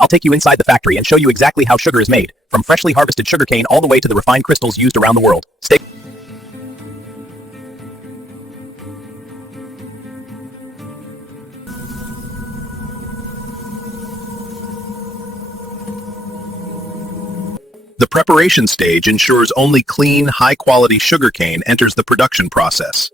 I'll take you inside the factory and show you exactly how sugar is made, from freshly harvested sugarcane all the way to the refined crystals used around the world. Stay. The preparation stage ensures only clean, high-quality sugarcane enters the production process.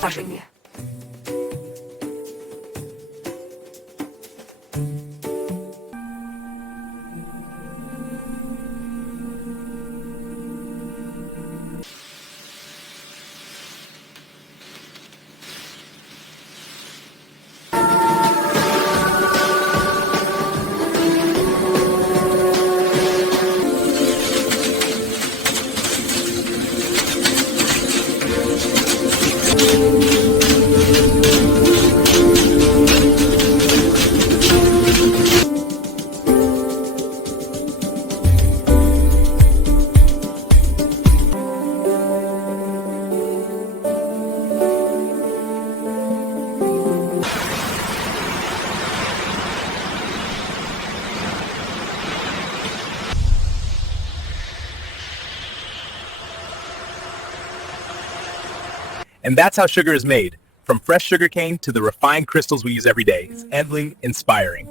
Положение. And that's how sugar is made, from fresh sugarcane to the refined crystals we use every day. It's endlessly inspiring.